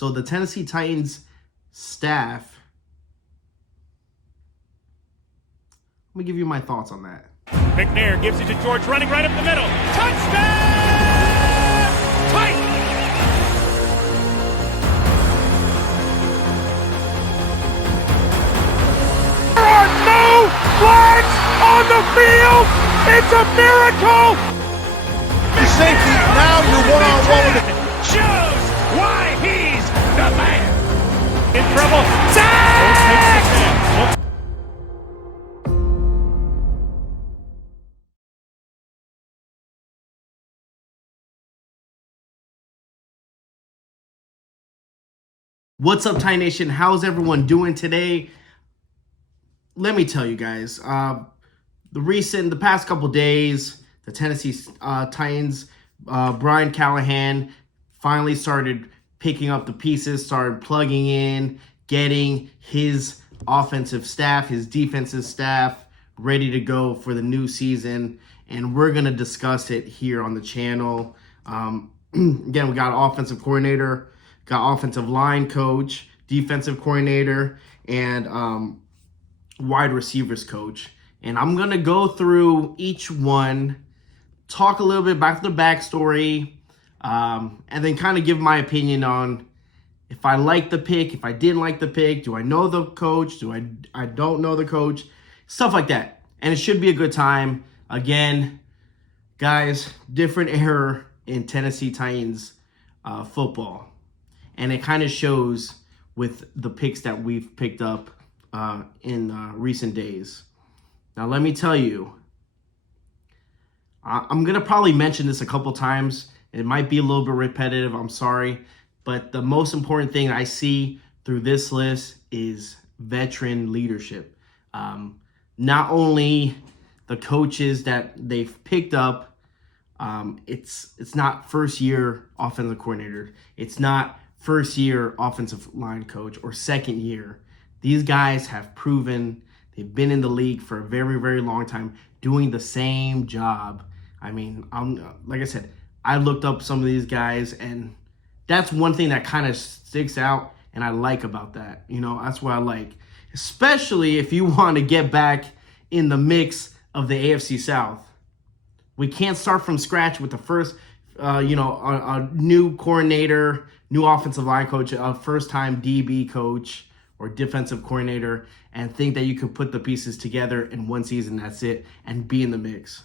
So the Tennessee Titans staff, let me give you my thoughts on that. McNair gives it to George, running right up the middle. Touchdown! Titans! There are no flags on the field! It's a miracle! The safety, now you're one-on-one with it. Shows why he's the man! In trouble. Sack! What's up, Titan Nation? How's everyone doing today? Let me tell you guys, the past couple days, the Tennessee Titans, Brian Callahan finally started picking up the pieces, started plugging in, getting his offensive staff, his defensive staff ready to go for the new season, and we're going to discuss it here on the channel. Again, we got offensive coordinator, got offensive line coach, defensive coordinator, and wide receivers coach. And I'm going to go through each one, talk a little bit about the backstory, and then kind of give my opinion on if I like the pick, if I didn't like the pick, do I know the coach, do I don't know the coach, stuff like that. And it should be a good time. Again, guys, different era in Tennessee Titans football. And it kind of shows with the picks that we've picked up in recent days. Now, let me tell you, I'm going to probably mention this a couple times. It might be a little bit repetitive. I'm sorry. But the most important thing I see through this list is veteran leadership. Not only the coaches that they've picked up, it's not first-year offensive coordinator. It's not first-year offensive line coach or second year. These guys have proven they've been in the league for a very, very long time doing the same job. I mean, like I said, I looked up some of these guys, and that's one thing that kind of sticks out, and I like about that. You know, that's what I like, especially if you want to get back in the mix of the AFC South. We can't start from scratch with the first, a new coordinator, new offensive line coach, a first-time DB coach or defensive coordinator, and think that you can put the pieces together in one season, that's it, and be in the mix.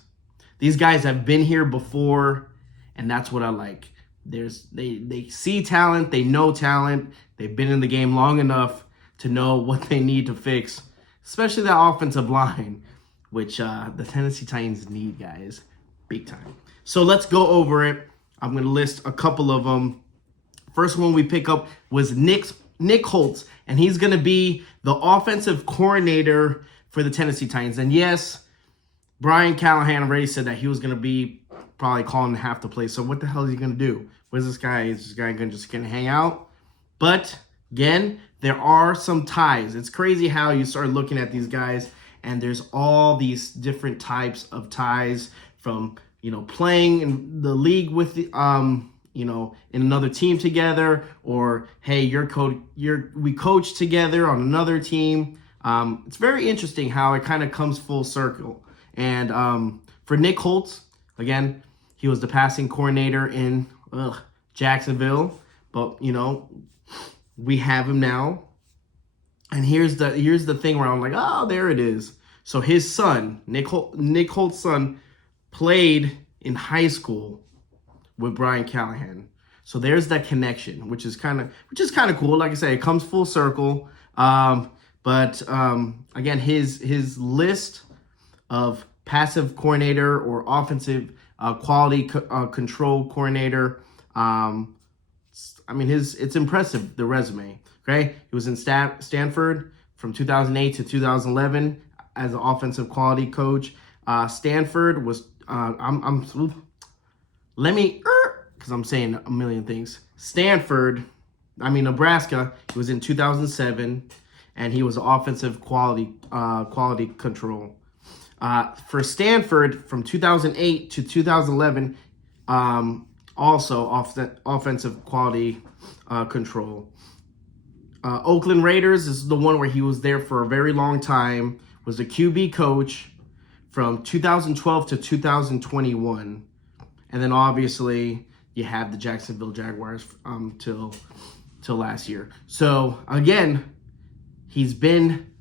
These guys have been here before, and that's what I like. They see talent, they know talent, they've been in the game long enough to know what they need to fix, especially that offensive line, which the Tennessee Titans need, guys, big time. So let's go over it. I'm going to list a couple of them. First one we pick up was Nick Holtz, and he's going to be the offensive coordinator for the Tennessee Titans. And yes, Brian Callahan already said that he was going to be probably calling half the play. So what the hell is he going to do? Where's this guy? Is this guy going to hang out? But again, there are some ties. It's crazy how you start looking at these guys, and there's all these different types of ties from, playing in the league with the, in another team together, or hey, we coach together on another team. It's very interesting how it kind of comes full circle. And for Nick Holtz, again, he was the passing coordinator in Jacksonville, but we have him now. And here's the thing where I'm like, oh, there it is. So his son, Nick Holt's son, played in high school with Brian Callahan. So there's that connection, which is kind of cool. Like I said, it comes full circle. But again, his list of passive coordinator or offensive quality control coordinator, it's impressive, the resume. Okay, he was in Stanford from 2008 to 2011 as an offensive quality coach. Stanford was because I'm saying a million things. Nebraska, he was in 2007, and he was offensive quality control. For Stanford, from 2008 to 2011, also offensive quality control. Oakland Raiders is the one where he was there for a very long time, was a QB coach from 2012 to 2021. And then obviously you have the Jacksonville Jaguars till last year. So again, he's been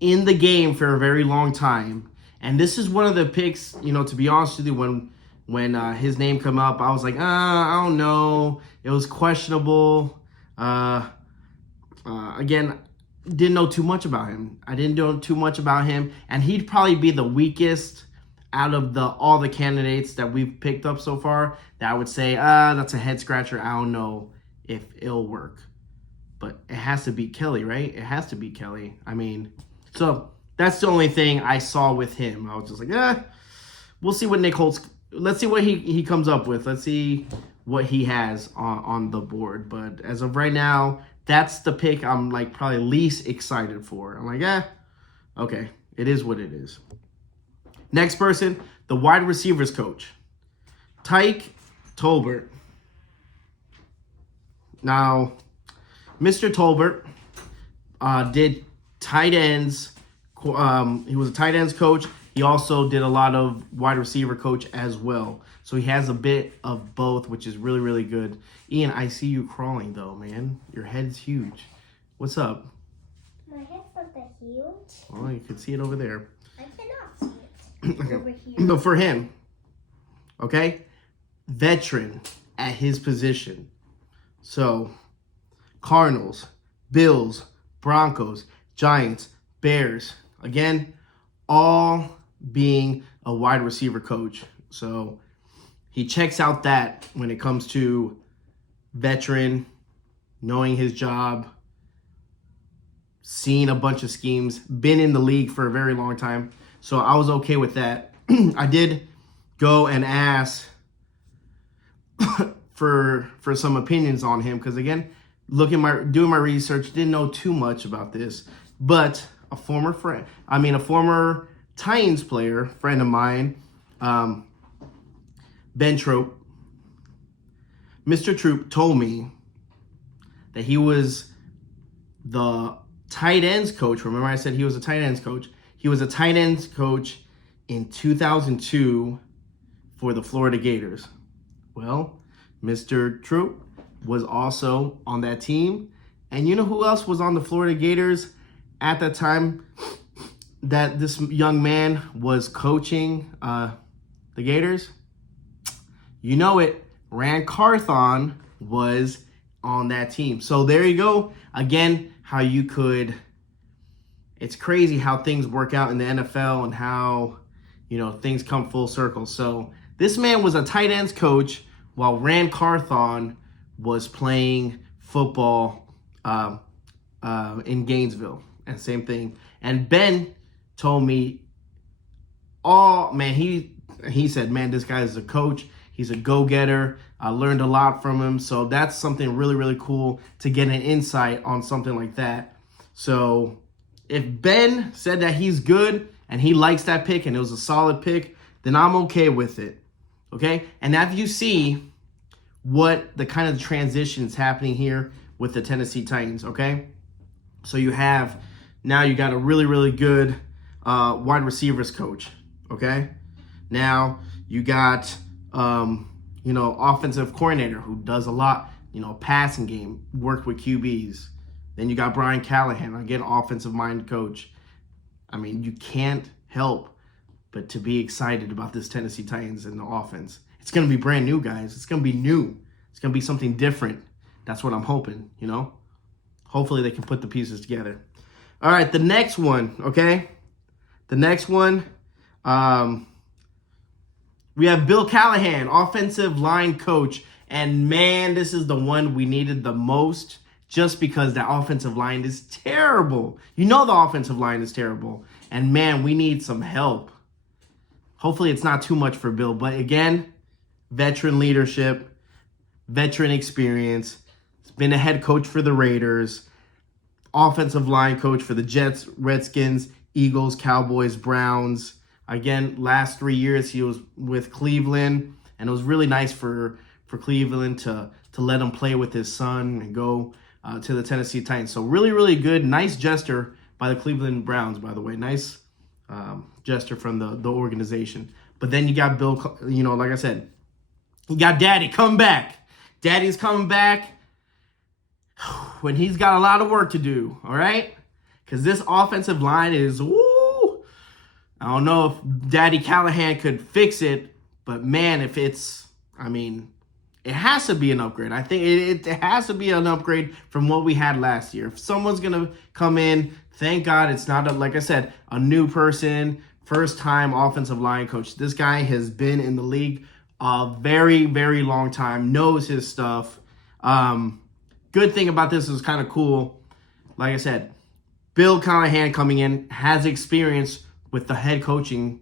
in the game for a very long time. And this is one of the picks, to be honest with you, when his name came up, I was like, I don't know. It was questionable. Again, didn't know too much about him. And he'd probably be the weakest out of all the candidates that we've picked up so far that I would say, that's a head scratcher. I don't know if it'll work. But it has to be Kelly, right? It has to be Kelly. I mean, so that's the only thing I saw with him. I was just like, we'll see what Nick Holtz, let's see what he comes up with. Let's see what he has on the board. But as of right now, that's the pick I'm like probably least excited for. I'm like, okay, it is what it is. Next person, the wide receivers coach, Tyke Tolbert. Now, Mr. Tolbert did tight ends. He was a tight ends coach. He also did a lot of wide receiver coach as well. So he has a bit of both, which is really, really good. Ian, I see you crawling though, man. Your head's huge. What's up? My head's not that huge. Oh, you can see it over there. I cannot see it. Okay. Over here. But for him, okay, veteran at his position. So, Cardinals, Bills, Broncos, Giants, Bears. Again, all being a wide receiver coach. So, he checks out that when it comes to veteran, knowing his job, seeing a bunch of schemes, been in the league for a very long time. So I was okay with that. I did go and ask for some opinions on him because again, doing my research, didn't know too much about this. But a former Titans player, friend of mine, Ben Troop, Mr. Troop told me that he was the tight ends coach. Remember I said he was a tight ends coach. He was a tight ends coach in 2002 for the Florida Gators. Well, Mr. Troop was also on that team. And you know who else was on the Florida Gators at that time that this young man was coaching the Gators? You know it. Ran Carthon was on that team. So there you go. Again, how you could, it's crazy how things work out in the NFL and how, things come full circle. So this man was a tight ends coach while Ran Carthon was playing football in Gainesville. And same thing. And Ben told me, he said, man, this guy is a coach. He's a go-getter. I learned a lot from him. So that's something really, really cool to get an insight on something like that. So if Ben said that he's good and he likes that pick and it was a solid pick, then I'm okay with it. Okay? And as you see what the kind of transition is happening here with the Tennessee Titans, okay? So you got a really, really good wide receivers coach, okay? Now you got offensive coordinator who does a lot, passing game, work with QBs. Then you got Brian Callahan, again, offensive mind coach. I mean, you can't help but to be excited about this Tennessee Titans and the offense. It's going to be brand new, guys. It's going to be new. It's going to be something different. That's what I'm hoping, Hopefully they can put the pieces together. All right, the next one, okay? The next one, we have Bill Callahan, offensive line coach. And man, this is the one we needed the most just because the offensive line is terrible. The offensive line is terrible. And man, we need some help. Hopefully it's not too much for Bill. But again, veteran leadership, veteran experience. He's been a head coach for the Raiders, offensive line coach for the Jets, Redskins, Eagles, Cowboys, Browns. Again, last 3 years he was with Cleveland, and it was really nice for for Cleveland to let him play with his son and go to the Tennessee Titans. So really, really good. Nice gesture by the Cleveland Browns, by the way. Nice gesture from the organization. But then you got Bill, like I said, you got Daddy come back. Daddy's coming back when he's got a lot of work to do, all right? Because this offensive line is, woo! I don't know if Daddy Callahan could fix it, but man, if it's, it has to be an upgrade. I think it has to be an upgrade from what we had last year. If someone's going to come in, thank God it's not, like I said, a new person, first-time offensive line coach. This guy has been in the league a very, very long time, knows his stuff. Good thing about this is kind of cool. Like I said, Bill Callahan coming in has experience with the head coaching,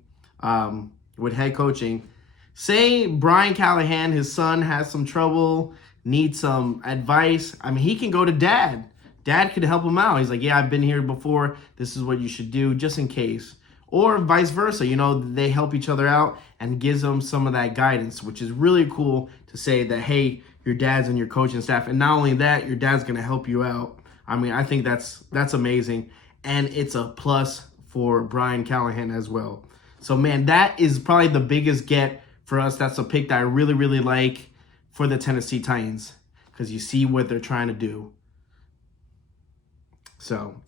Say Brian Callahan, his son, has some trouble, needs some advice. He can go to Dad. Dad could help him out. He's like, yeah, I've been here before. This is what you should do, just in case. Or vice versa. They help each other out and gives them some of that guidance, which is really cool to say that, hey, your dad's and your coaching staff. And not only that, your dad's going to help you out. I think that's amazing. And it's a plus for Brian Callahan as well. So, man, that is probably the biggest get for us. That's a pick that I really, really like for the Tennessee Titans because you see what they're trying to do. So,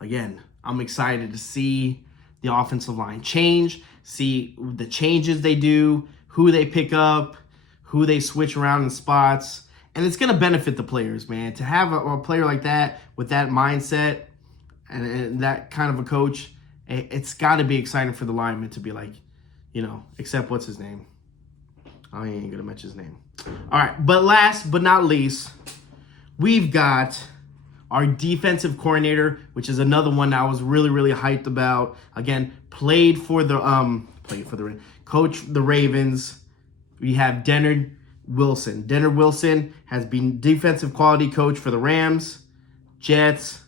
again, I'm excited to see the offensive line change, see the changes they do, who they pick up, who they switch around in spots. And it's going to benefit the players, man. To have a player like that with that mindset and that kind of a coach, it's got to be exciting for the linemen to be like, except what's his name? I ain't going to mention his name. All right, but last but not least, we've got our defensive coordinator, which is another one that I was really, really hyped about. Again, coach the Ravens. We have Dennard Wilson. Dennard Wilson has been defensive quality coach for the Rams, Jets,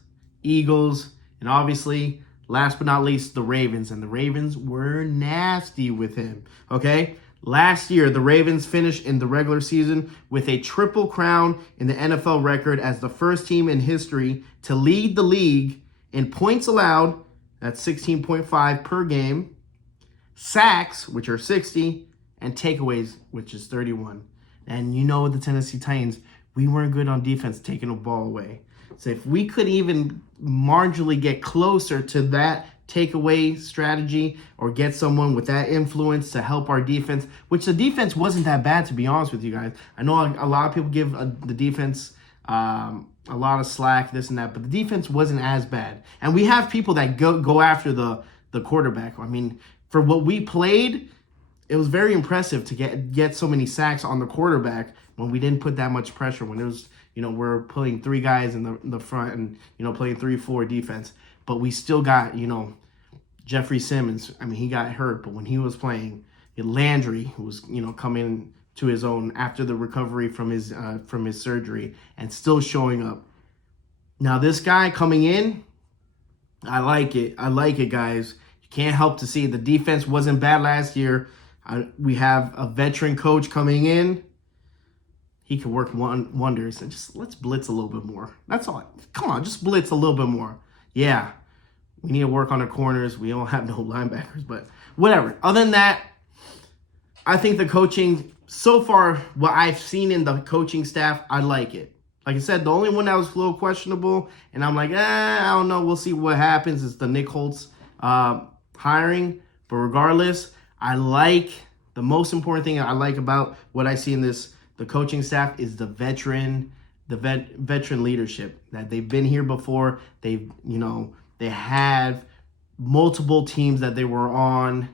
Eagles, and obviously, last but not least, the Ravens. And the Ravens were nasty with him, okay? Last year, the Ravens finished in the regular season with a triple crown in the NFL record as the first team in history to lead the league in points allowed, that's 16.5 per game, sacks, which are 60, and takeaways, which is 31. And the Tennessee Titans, we weren't good on defense taking the ball away. So if we could even marginally get closer to that takeaway strategy or get someone with that influence to help our defense, which the defense wasn't that bad, to be honest with you guys. I know a lot of people give the defense a lot of slack, this and that, but the defense wasn't as bad. And we have people that go after the quarterback. For what we played, it was very impressive to get so many sacks on the quarterback when we didn't put that much pressure, when it was, we're putting three guys in the front and, playing 3-4 defense. But we still got, Jeffrey Simmons. He got hurt, but when he was playing, Landry, who was, coming to his own after the recovery from his surgery and still showing up. Now, this guy coming in, I like it. I like it, guys. You can't help to see the defense wasn't bad last year. We have a veteran coach coming in. He could work wonders. And just let's blitz a little bit more. That's all. Come on, just blitz a little bit more. Yeah, we need to work on our corners. We don't have no linebackers, but whatever. Other than that, I think the coaching, so far, what I've seen in the coaching staff, I like it. Like I said, the only one that was a little questionable, and I'm like, I don't know. We'll see what happens, is the Nick Holtz hiring. But regardless, the most important thing I like about what I see in the coaching staff is the veteran leadership, that they've been here before. They have multiple teams that they were on,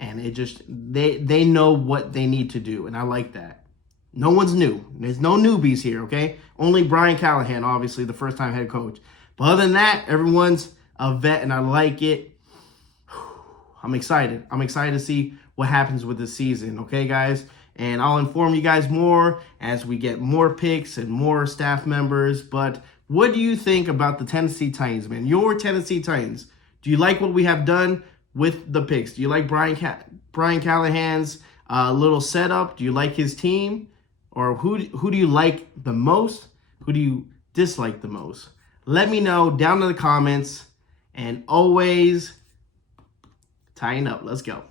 and they know what they need to do, and I like that. No one's new. There's no newbies here, okay? Only Brian Callahan, obviously, the first-time head coach. But other than that, everyone's a vet, and I like it. I'm excited. I'm excited to see what happens with this season, okay, guys? And I'll inform you guys more as we get more picks and more staff members. But what do you think about the Tennessee Titans, man? Your Tennessee Titans. Do you like what we have done with the picks? Do you like Brian Callahan's little setup. Do you like his team? Or who do you like the most? Who do you dislike the most? Let me know down in the comments. And always, tying up. Let's go.